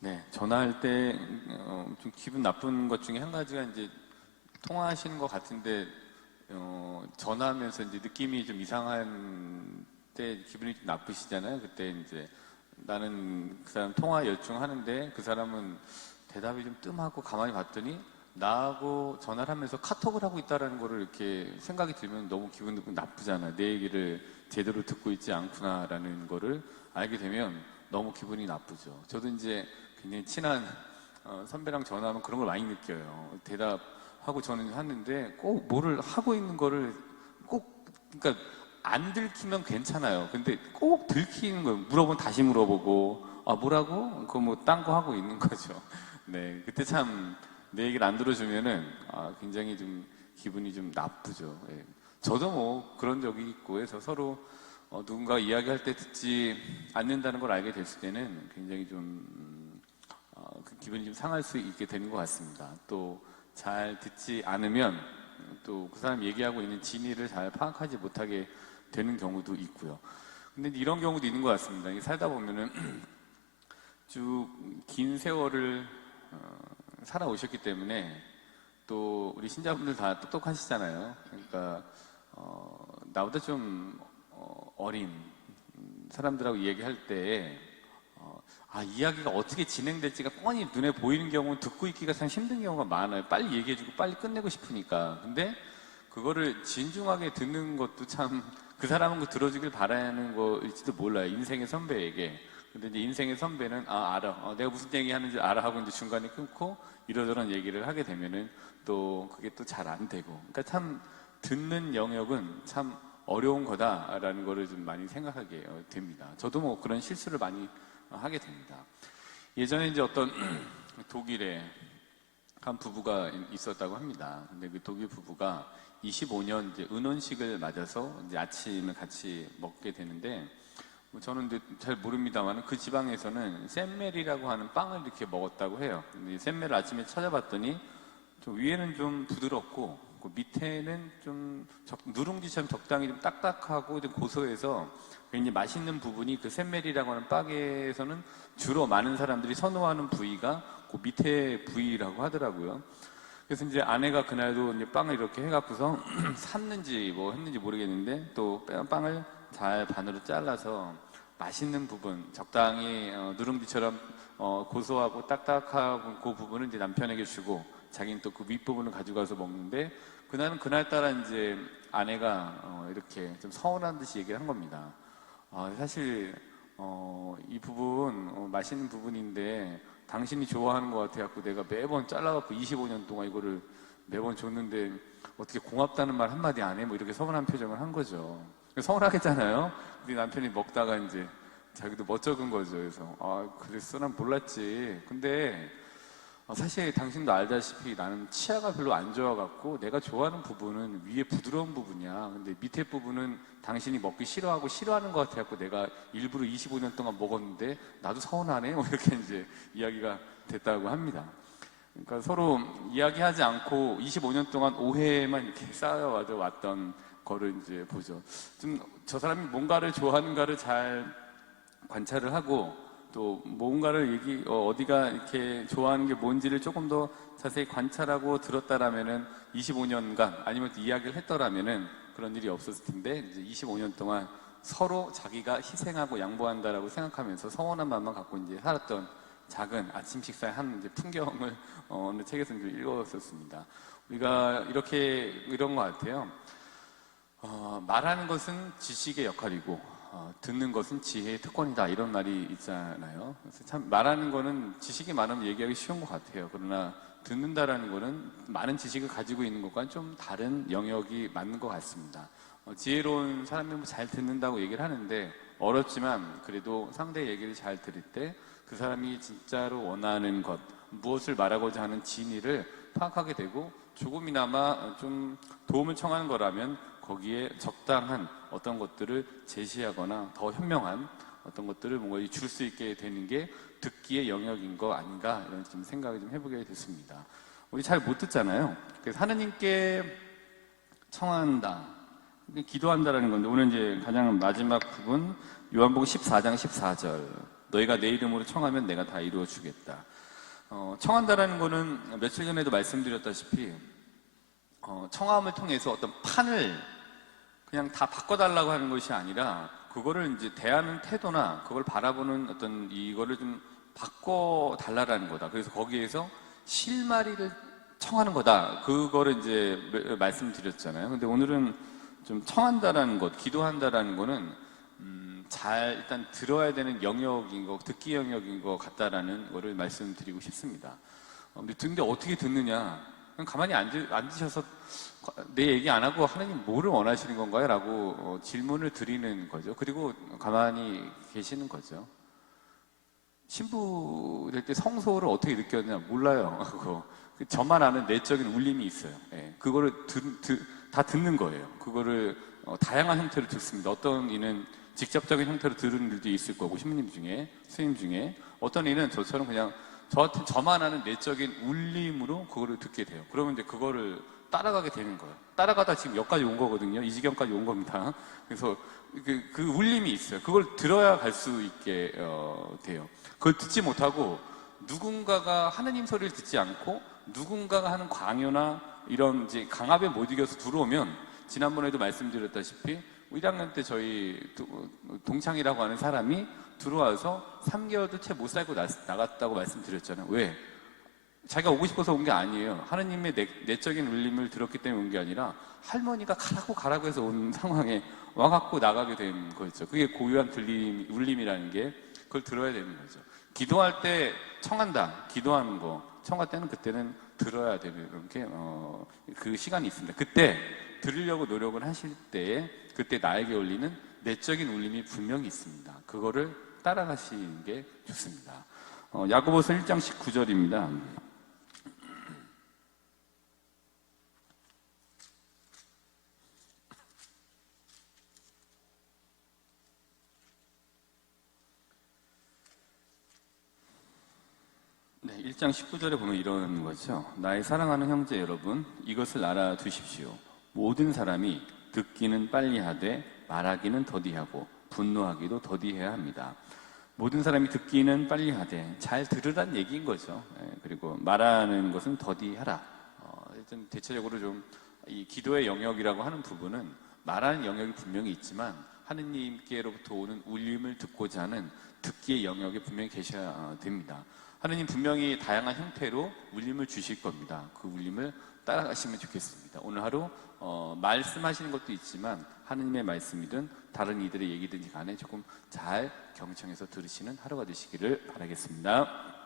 네, 전화할 때 좀 기분 나쁜 것 중에 한 가지가 이제 통화하시는 것 같은데 전화하면서 이제 느낌이 좀 이상한 때 기분이 좀 나쁘시잖아요. 그때 이제 나는 그 사람 통화 열중하는데 그 사람은 대답이 좀 뜸하고 가만히 봤더니 나하고 전화를 하면서 카톡을 하고 있다라는 거를 이렇게 생각이 들면 너무 기분 나쁘잖아. 내 얘기를 제대로 듣고 있지 않구나라는 거를 알게 되면 너무 기분이 나쁘죠. 저도 이제 굉장히 친한 선배랑 전화하면 그런 걸 많이 느껴요. 대답하고 저는 하는데 꼭 뭐를 하고 있는 거를 꼭, 그러니까 안 들키면 괜찮아요. 근데 꼭 들키는 거예요. 물어보면 다시 물어보고, 아, 뭐라고? 그거 뭐 딴 거 하고 있는 거죠. 네, 그때 참 내 얘기를 안 들어주면은 굉장히 좀 기분이 좀 나쁘죠. 예. 저도 뭐 그런 적이 있고 해서 서로 누군가 이야기할 때 듣지 않는다는 걸 알게 됐을 때는 굉장히 좀 그 기분이 좀 상할 수 있게 되는 것 같습니다. 또 잘 듣지 않으면 또 그 사람 얘기하고 있는 진위를 잘 파악하지 못하게 되는 경우도 있고요. 근데 이런 경우도 있는 것 같습니다. 살다 보면은 쭉 긴 세월을 살아오셨기 때문에 또 우리 신자분들 다 똑똑하시잖아요. 그러니까 나보다 좀 어린 사람들하고 얘기할 때 이야기가 어떻게 진행될지가 뻔히 눈에 보이는 경우는 듣고 있기가 참 힘든 경우가 많아요. 빨리 얘기해주고 빨리 끝내고 싶으니까. 근데 그거를 진중하게 듣는 것도 참 그 사람은 그 들어주길 바라는 거일지도 몰라요. 인생의 선배에게. 근데 이제 인생의 선배는 알아. 내가 무슨 얘기 하는지 알아 하고 이제 중간에 끊고 이러저런 얘기를 하게 되면은 또 그게 또 잘 안 되고. 그러니까 참 듣는 영역은 참 어려운 거다라는 거를 좀 많이 생각하게 됩니다. 저도 뭐 그런 실수를 많이 하게 됩니다. 예전에 이제 어떤 독일에 한 부부가 있었다고 합니다. 근데 그 독일 부부가 25년 이제 은혼식을 맞아서 이제 아침을 같이 먹게 되는데 뭐 저는 잘 모릅니다만 그 지방에서는 샘멜이라고 하는 빵을 이렇게 먹었다고 해요. 근데 샘멜을 아침에 찾아봤더니 좀 위에는 좀 부드럽고 그 밑에는 좀 누룽지처럼 적당히 좀 딱딱하고 좀 고소해서 굉장히 맛있는 부분이 그 샘멜이라고 하는 빵에서는 주로 많은 사람들이 선호하는 부위가 그 밑에 부위라고 하더라고요. 그래서 이제 아내가 그날도 이제 빵을 이렇게 해갖고서 샀는지 뭐 했는지 모르겠는데 또 빵을 잘 반으로 잘라서 맛있는 부분, 적당히 누룽지처럼 고소하고 딱딱한 그 부분을 이제 남편에게 주고 자기는 또 그 윗부분을 가져가서 먹는데 그날은 그날따라 이제 아내가 이렇게 좀 서운한 듯이 얘기를 한 겁니다. 사실 이 부분 맛있는 부분인데 당신이 좋아하는 것 같아갖고 내가 매번 잘라갖고 25년 동안 이거를 매번 줬는데 어떻게 고맙다는 말 한마디 안 해? 뭐 이렇게 서운한 표정을 한 거죠. 서운하겠잖아요. 근데 남편이 먹다가 이제 자기도 멋쩍은 거죠. 그래서 그랬어? 난 몰랐지. 근데 사실 당신도 알다시피 나는 치아가 별로 안 좋아갖고 내가 좋아하는 부분은 위에 부드러운 부분이야. 근데 밑에 부분은 당신이 먹기 싫어하고 싫어하는 것 같아갖고 내가 일부러 25년 동안 먹었는데 나도 서운하네. 뭐 이렇게 이제 이야기가 됐다고 합니다. 그러니까 서로 이야기하지 않고 25년 동안 오해만 이렇게 쌓여와서 왔던 거를 이제 보죠. 좀 저 사람이 뭔가를 좋아하는가를 잘 관찰을 하고 또 뭔가를 어디가 이렇게 좋아하는 게 뭔지를 조금 더 자세히 관찰하고 들었다라면은 25년간 아니면 이야기를 했더라면은 그런 일이 없었을 텐데 이제 25년 동안 서로 자기가 희생하고 양보한다라고 생각하면서 서운한 마음만 갖고 이제 살았던 작은 아침 식사의 한 이제 풍경을 어느 책에서 이제 읽었었습니다. 우리가 이런 것 같아요. 말하는 것은 지식의 역할이고 듣는 것은 지혜의 특권이다 이런 말이 있잖아요. 그래서 참 말하는 거는 지식이 많으면 얘기하기 쉬운 것 같아요. 그러나 듣는다라는 거는 많은 지식을 가지고 있는 것과는 좀 다른 영역이 맞는 것 같습니다. 지혜로운 사람이 뭐 잘 듣는다고 얘기를 하는데 어렵지만 그래도 상대의 얘기를 잘 들을 때 그 사람이 진짜로 원하는 것, 무엇을 말하고자 하는 진의를 파악하게 되고 조금이나마 좀 도움을 청하는 거라면 거기에 적당한 어떤 것들을 제시하거나 더 현명한 어떤 것들을 뭔가 줄 수 있게 되는 게 듣기의 영역인 거 아닌가 이런 좀 생각을 좀 해보게 됐습니다. 우리 잘 못 듣잖아요. 그래서 하느님께 청한다, 기도한다라는 건데 오늘 이제 가장 마지막 부분 요한복음 14장 14절 너희가 내 이름으로 청하면 내가 다 이루어 주겠다. 청한다라는 거는 며칠 전에도 말씀드렸다시피 청함을 통해서 어떤 판을 그냥 다 바꿔달라고 하는 것이 아니라 그거를 이제 대하는 태도나 그걸 바라보는 어떤 이거를 좀 바꿔달라라는 거다. 그래서 거기에서 실마리를 청하는 거다. 그거를 이제 말씀드렸잖아요. 근데 오늘은 좀 청한다라는 것, 기도한다라는 거는 잘 일단 들어야 되는 영역인 거, 듣기 영역인 것 같다라는 거를 말씀드리고 싶습니다. 근데 어떻게 듣느냐? 그냥 가만히 앉으셔서 내 얘기 안 하고 하나님 뭐를 원하시는 건가요? 라고 질문을 드리는 거죠. 그리고 가만히 계시는 거죠. 신부 될 때 성소를 어떻게 느꼈냐? 몰라요. 그거. 저만 아는 내적인 울림이 있어요. 예, 그거를 다 듣는 거예요. 그거를 다양한 형태로 듣습니다. 어떤 이는 직접적인 형태로 들은 일도 있을 거고, 신부님 중에, 스님 중에. 어떤 이는 저처럼 그냥 저만 아는 내적인 울림으로 그거를 듣게 돼요. 그러면 이제 그거를 따라가게 되는 거예요. 따라가다 지금 여기까지 온 거거든요. 이 지경까지 온 겁니다. 그래서 그 울림이 있어요. 그걸 들어야 갈 수 있게 돼요. 그걸 듣지 못하고 누군가가 하느님 소리를 듣지 않고 누군가가 하는 강요나 이런 이제 강압에 못 이겨서 들어오면, 지난번에도 말씀드렸다시피 1학년 때 저희 동창이라고 하는 사람이 들어와서 3개월도 채 못 살고 나갔다고 말씀드렸잖아요. 왜? 자기가 오고 싶어서 온 게 아니에요. 하느님의 내적인 울림을 들었기 때문에 온 게 아니라 할머니가 가라고 해서 온 상황에 와갖고 나가게 된 거였죠. 그게 고유한 울림이라는 게, 그걸 들어야 되는 거죠. 기도할 때 청한다, 기도하는 거, 청할 때는 그때는 들어야 되는 게 그 시간이 있습니다. 그때 들으려고 노력을 하실 때에 그때 나에게 울리는 내적인 울림이 분명히 있습니다. 그거를 따라가시는 게 좋습니다. 야고보서 1장 19절입니다. 네, 1장 19절에 보면 이런 거죠. 나의 사랑하는 형제 여러분, 이것을 알아두십시오. 모든 사람이 듣기는 빨리 하되 말하기는 더디하고 분노하기도 더디해야 합니다. 모든 사람이 듣기는 빨리 하되, 잘 들으란 얘기인 거죠. 그리고 말하는 것은 더디하라. 좀 대체적으로 좀 이 기도의 영역이라고 하는 부분은 말하는 영역이 분명히 있지만 하느님께로부터 오는 울림을 듣고자 하는 듣기의 영역에 분명히 계셔야 됩니다. 하느님 분명히 다양한 형태로 울림을 주실 겁니다. 그 울림을 따라가시면 좋겠습니다. 오늘 하루 말씀하시는 것도 있지만 하느님의 말씀이든 다른 이들의 얘기든지 간에 조금 잘 경청해서 들으시는 하루가 되시기를 바라겠습니다.